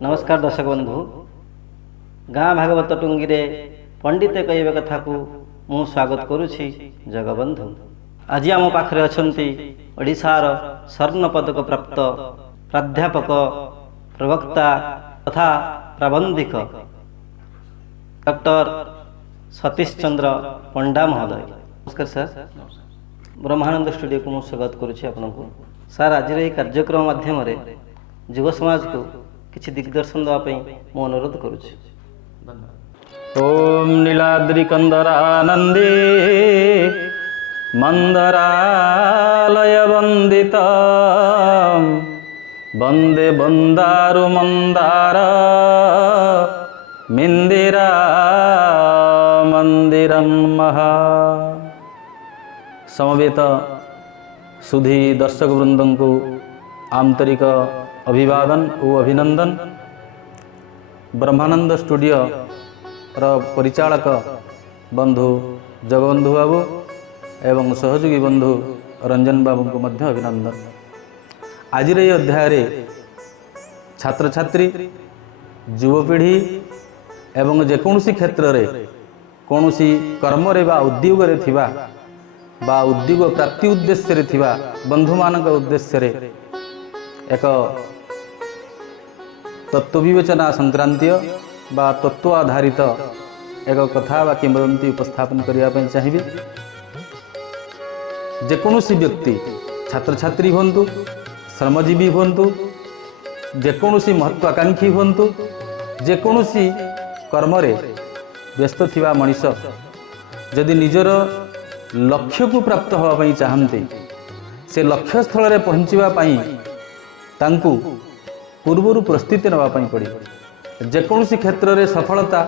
नमस्कार दर्शक बंधु। गाँ भागवत टुंगी रे पंडिते कहबे कथा को मु स्वागत करुछि जगबंधु। आज आम पाखरे अछंती ओडिशार स्वर्ण पदक प्राप्त प्राध्यापक प्रवक्ता तथा प्राबंधिक डॉक्टर सतीश चंद्र पंडा महोदय। नमस्कार सर। ब्रह्मानंद स्टूडियो को मु स्वागत करुछि आपनको। सर आज ये कार्यक्रम माध्यम युव समाज को किसी दिग्दर्शन देवाई मु अनुरोध करुछि। ओम नीलाद्रि कंदरानंदे मंदरालय वंदित वंदे बंदारु मंदार मिंदिरा मंदिरं महा। समवेत सुधी दर्शक वृंदों को आंतरिक अभिवादन और अभिनंदन। ब्रह्मानंद स्टूडियो परिचालक बंधु जगबंधु बाबू एवं सहयोगी बंधु रंजन बाबू को मध्य अभिनंदन। आज ये अध्याय छात्र छात्री युवपीढ़ी एवं जेकोसी क्षेत्र रे कोनोसी कर्म रे बा उद्योग रे थिबा बा उद्योग प्राप्ति उद्देश्य रे थिबा बंधु मानक उद्देश्य रे एक तत्व विवेचना संक्रांतीय बा तत्व आधारित एक कथा बा किंवदंती उपस्थापन करने चाहिए। जेकोसी व्यक्ति छात्र छात्री हूँ, श्रमजीवी हूँ, जेकोसी महत्वाकांक्षी हूँ, जेकोसी कर्म व्यस्त थिबा मनीष जदि निजर लक्ष्य को प्राप्त होगापी चाहते से लक्ष्य स्थल में पहुँचापी तांकु पूर्वर प्रस्तुति नापी पड़े। जेकोसी क्षेत्र में सफलता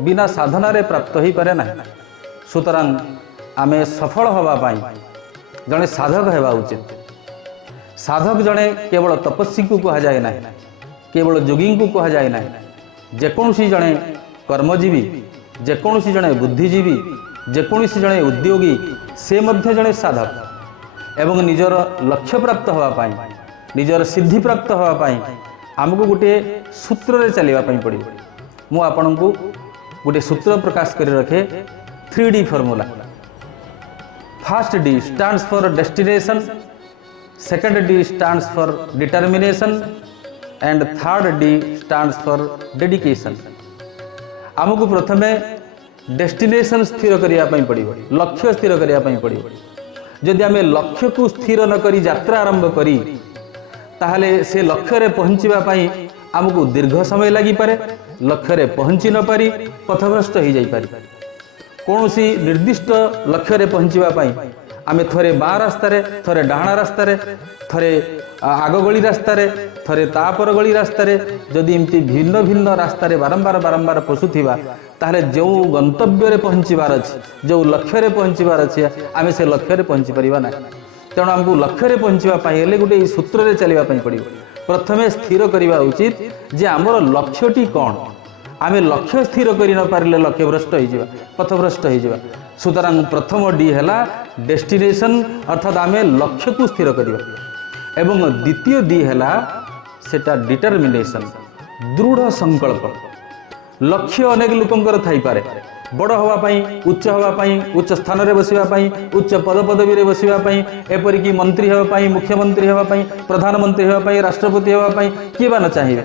बिना साधना रे प्राप्त हो पारे ना। सुतरां आमे सफल होगापी जड़े साधक होगा उचित। साधक जड़े केवल तपस्वी को कह जाए ना, केवल योगी को कह जाए ना। जेकोसी जड़े कर्मजीवी, जेकोसी जड़े बुद्धिजीवी, जेकोसी जड़े उद्योगी से मध्य जड़े साधक एवं निजर लक्ष्य प्राप्त होगापी निजर सिद्धि प्राप्त होगापी आमको गोटे सूत्र रे चलवाई पड़े। मु आपण को गोटे सूत्र प्रकाश कर रखे 3D formula. First D stands for destination, second D stands for determination and third D stands for dedication. आमको प्रथमे डेस्टिनेशन स्थिर करने पड़ो, लक्ष्य स्थिर करने पड़ो। जदि आम लक्ष्य को स्थिर न करी यात्रा आरंभ करी ताहले से लक्ष्य रे पहुँचापी आमको दीर्घ समय लगी पारे। लक्ष्य रे पहुँची न पारी पथभ्रष्ट हो जाई पारी। कौनसी निर्दिष्ट लक्ष्य रे पहुँचापी आमे थरे बाँ रास्ता रे, थरे डाहाण रास्ता रे, थरे आग गली रास्ता रे, थरे तापर गली रास्ता रे जदि एमती भिन्न भिन्न रास्ता रे बारंबार बारंबार पशुथिबा ताहले जो गंतव्य रे पहुँचबार अच्छे, जो लक्ष्य रे पहुँचबार अच्छे आमे से लक्ष्य रे पहुँची परिबा ना। तेणु आमको लक्ष्य पहुँचापी गोटे सूत्र रे चलवाई पड़ो। प्रथमे स्थिर करवा उचित जे आमर लक्ष्यटी कौन। आम लक्ष्य स्थिर कर न पारे लक्ष्य भ्रष्ट हो पथभ्रष्ट हो। सुतरां प्रथम D है डेस्टिनेशन अर्थात आम लक्ष्य को स्थिर करवा एवं द्वितीय D है सेटा डिटर्मिनेशन दृढ़ संकल्प। लक्ष्य अनेक लोकंकर थाई पारे बड़ होगापी उच्च होगापी उच्च स्थान रे बसिवापी उच्च पद पदवी रे बसिवापी एपरिक मंत्री होगापी मुख्यमंत्री होगापी प्रधानमंत्री होगापी राष्ट्रपति होगापी किए बा न चाहिए।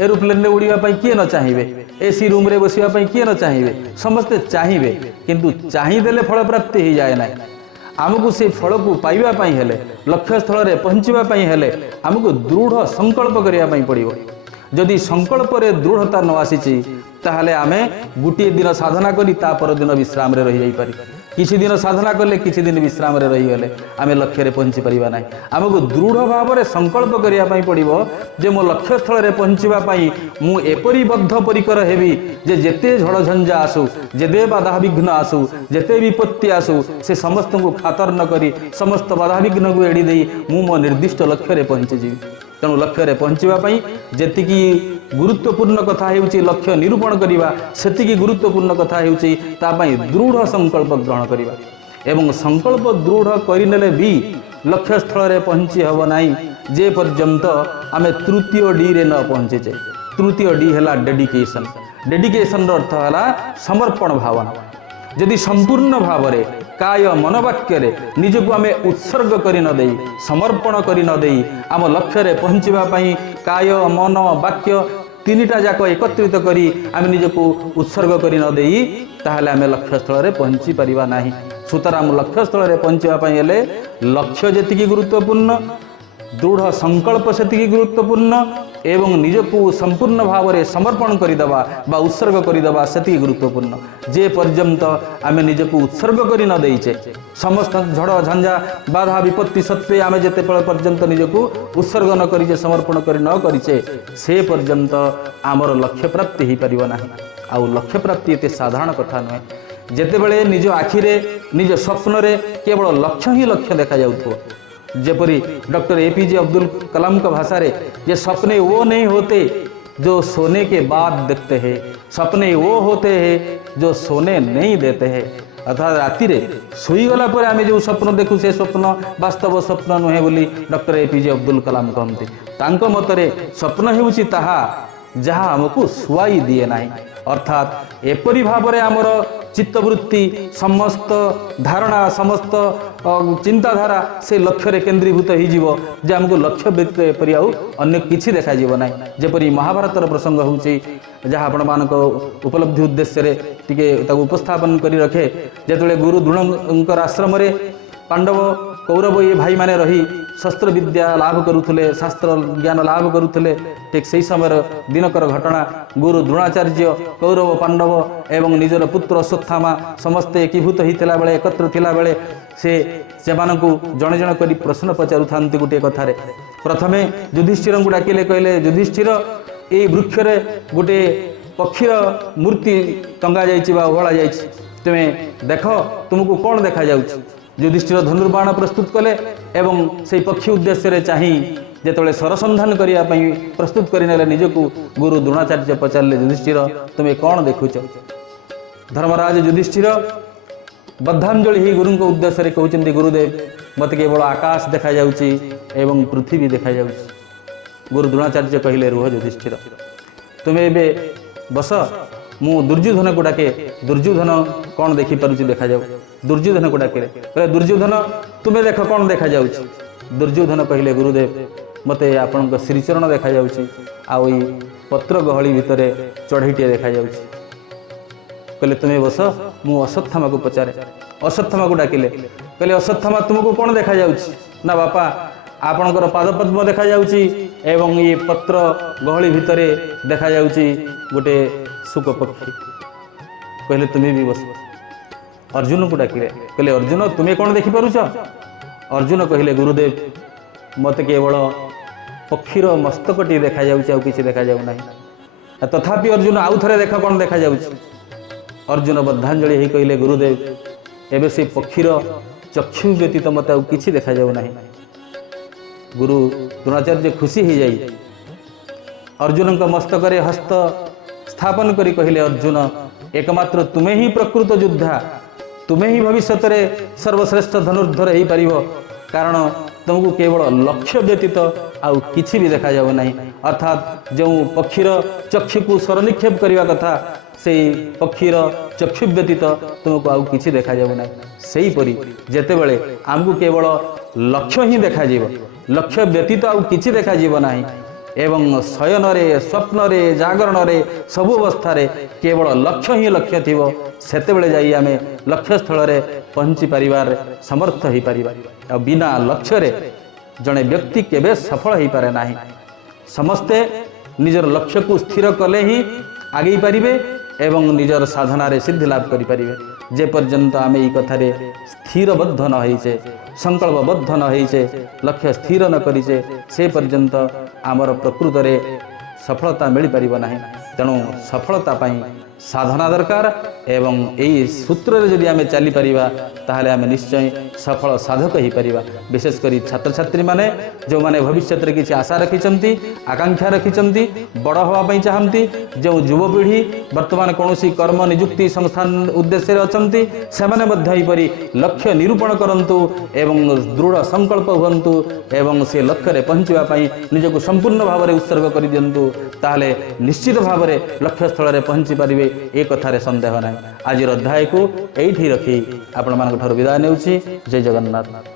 एरोप्लेन रे उड़ापी किए न चाहिए। एसी रूम रे बसिवापी किए न चाहिए। समस्ते चाहिए किंतु चाहिदेले फल प्राप्ति हो जाए ना। आमको से फल को पाइबापी हेले लक्ष्य स्थल में पहुँचापी हेले आमको दृढ़ संकल्प करने पड़ो। जदि संकल्प रे दृढ़ता न आसी ताहले आमे गोटे दिन साधना करी ता पर दिन विश्राम रे रही जाई पारी। किसी दिन साधना कले किसी दिन विश्राम रे रही गले आमे लक्ष्य रे पहुँची परिबा नाही। आमको दृढ़ भाव में संकल्प करिया पई पड़िबो जे मो लक्ष्य स्थल रे पहुँचवा पई मु एपरि बद्ध परिकर हेबी जे जेते झड़ झंझा आसु, जेते बाधा विघ्न आसु, जेते विपत्ति आसु से समस्त को खातर न करी समस्त बाधा विघ्न को एड़ी देई मु मो निर्दिष्ट लक्ष्य रे पहुँची जीवी। तेणु लक्ष्य रे पहुँचवाई जेतिकी गुरुत्वपूर्ण कथा हेउची लक्ष्य निरूपण करिबा सेतिकी गुरुत्वपूर्ण कथा हेउची तापई दृढ़ संकल्प ग्रहण करिबा एवं संकल्प दृढ़ करिनेले भी लक्ष्य स्थल रे पहुँची हब नाही जे पर्यंत आमे तृतीय डी रे न पहुँचे। तृतीय डी है डेडिकेशन। डेडिकेशन अर्थ है समर्पण भावना। यदि संपूर्ण भाव में काय मनवाक्य निजक आम उत्सर्ग कर न दे समर्पण कर न दे आम लक्ष्य रे पहुँचापी काय मन वाक्य तीनटा जाक एकत्रित करी आम निजक उत्सर्ग कर न दे ताहले आम लक्ष्य स्थल में पहुँची पारिबा नाही। सुतरां लक्ष्य स्थल में पहुँचापी हेले लक्ष्य जेतिकी गुरुत्वपूर्ण, दृढ़ संकल्प सेतिकी गुरुत्वपूर्ण एवं निजकू संपूर्ण भाव में समर्पण करदेवा बा उत्सर्ग करदेवा सेतिकी गुरुत्वपूर्ण। जे पर्यंत आम निजकू उत्सर्ग कर न देचे समस्त झड़ झंझा बाधा विपत्ति सत्वे आम जिते पर्यंत निजकू उत्सर्ग न करिचे समर्पण कर न करिचे से पर्यंत आमर लक्ष्य प्राप्ति हो पारिबा नाही। आउ लक्ष्य प्राप्ति एते साधारण कथा नुहे। जेतेबेले निज आखिरे निज स्वप्न रे केवल लक्ष्य ही लक्ष्य देखा जाउथो जेपरी डॉक्टर एपीजे अब्दुल कलाम का भाषा रे ये सपने वो नहीं होते जो सोने के बाद देखते हैं, सपने वो होते हैं जो सोने नहीं देते हैं। अर्थात राति रे सोईगला पर आम जो स्वप्न देखु से स्वप्न वास्तव स्वप्न नुहे बोली डॉक्टर एपीजे अब्दुल कलाम कहते। तांको मतरे स्वप्न हेउछि ताहा जहाँ आमको सुआई दिए नाही। अर्थात एपरी भाव में आमर चित्तवृत्ति समस्त धारणा समस्त चिंताधारा से लक्ष्य रे केन्द्रीभूत हो जे आमको लक्ष्य व्यतीत एपरी आउ अन्य किछि देखा जीव ना। जेपरी महाभारतर प्रसंग होउछि जहाँ आपण मानक उपलब्धि उद्देश्य रे टिके ताकु उपस्थापन करी रखे। जेतले गुरु द्रोणंकर आश्रम रे पांडव कौरव ये भाई माने रही शस्त्र विद्या लाभ करुले शास्त्र ज्ञान लाभ करुले। ठीक से समय दिनकर घटना गुरु द्रोणाचार्य कौरव पांडव एवं निजर पुत्र अश्वत्थामा समस्ते एकीभूत होता बेले एकत्र थिला बेले से जड़े जड़े कर प्रश्न पचारू था गोटे कथार। प्रथमे युधिष्ठिर को डाकिले कहले युधिष्ठिर ये वृक्ष रे गोटे पक्षीर मूर्ति टंगा जा ओहला जा तुम्हें देख तुमको कौन देखा जाउछि। युधिष्ठिर धनुर्बाण प्रस्तुत कले एवं से पक्षी उद्देश्य रे चाही जेतले सरसंधान करने प्रस्तुत करने निजकू गुरु द्रोणाचार्य पचारे युधिष्ठिर तुम्हें कौन देखुच। धर्मराज युधिष्ठिर बद्धांजलि ही गुरु को उद्देश्य रे कहते गुरुदेव मत केवल आकाश देखा जाउछि एवं पृथ्वी देखा जाउछि। गुरु द्रोणाचार्य कहले रुह युधिष्ठिर तुम्हें एबे बस मु दुर्योधन को डाके दुर्योधन कौन देखी पारुछि देखा जाऊ। दुर्योधन को डाके कहले दुर्योधन तुम्हें देख कौन देखा जाउछि। दुर्योधन कहले गुरुदेव मते आपन श्रीचरण देखा जाउछि आउ पत्र गहली भितर चढ़ईटे देखा जाउछि। कहले तुम्हें बस मु अश्वत्थामा को पचारे। अश्वत्थामा को डाकिले कहले अश्वत्थामा तुमको कौन देखा जाउछि। ना बापा आपणकर पादपद्म देखा जाउछि एवं ये पत्र गहली भितर देखा जाउछि गोटे सुख पक्षी। कहले तुम्हें भी बस। अर्जुन को डाकिले कहले अर्जुन तुम्हें कौन देखी पारुछ। अर्जुन कहले गुरुदेव मत केवल पक्षीर मस्तकटी देखा जाउछि आउ किछि देखा जाउ नाही। तथापि अर्जुन आउ थरे देख कौन देखा जाउछि। अर्जुन बद्धांजलि ही कहले गुरुदेव एबे से पक्षीर चक्षु व्यतीत मत आउ किछि देखा जाउ नाही। गुरु द्रोणाचार्य खुशी हो जाई अर्जुन का मस्तक रे हस्त स्थापन करी कहले अर्जुन एकमात्र तुम्हें ही प्रकृत योद्धा तुम्हें ही भविष्य में सर्वश्रेष्ठ धनुर्धर हो पार कारण तुमको केवल लक्ष्य व्यतीत आउ किछि भी देखा जाव नहीं। अर्थात जो पक्षीर चक्षु को स्वरनिक्षेप करने कथा से पक्षीर चक्षु व्यतीत तुमको आउ किछि देखा जाव नहीं। सही परी जेतेबेले आमको केवल लक्ष्य ही देखा जीव लक्ष्य व्यतीत आउ किछि देखा जीव नाही एवं शयन रे स्वप्न रे जागरण रे सब अवस्था रे केवल लक्ष्य ही लक्ष्य थिबो सेतेबेले जाई आमे लक्ष्य स्थल रे पहुंची परिवार समर्थ हो पारिबा। बिना लक्ष्य रे जड़े व्यक्ति केबे सफल हो पारे नाही। समस्ते निजर लक्ष्य को स्थिर कले ही आगे पारिबे एवं निजर साधना रे सिद्धि लाभ करि पारिबे। जे पर्यंत आमे ई कथा रे स्थिरबद्ध न होइछे संकल्पबद्ध न होइछे लक्ष्य स्थिर न करिछे से पर्यंत आमर प्रकृत रे सफलता मिल पारिबो नाही। तेणु सफलता पाई साधना दरकार एवं यही सूत्र जदि आम चली पारिबा ताहले आम निश्चय सफल साधक हो पारिबा। विशेषकर छात्र छात्री माने जो माने भविष्य में किसी आशा रखिंट आकांक्षा रखिंट बड़ हाँपाई चाहती जो युवपीढ़ी बर्तमान कौन कर्म निजुक्ति संस्थान उद्देश्य अच्छी से लक्ष्य निरूपण करंतु एवं दृढ़ संकल्प हुंतु एवं से लक्ष्य पहुँचापी निजक संपूर्ण भाव में उत्सर्ग कर दिंतु ताहले निश्चित भाव में लक्ष्य स्थल में पहुँची पारे ए कथार संदेह ना। आज अध्याय को यही रखी आपण मान विदाय नेउछि। जय जगन्नाथ।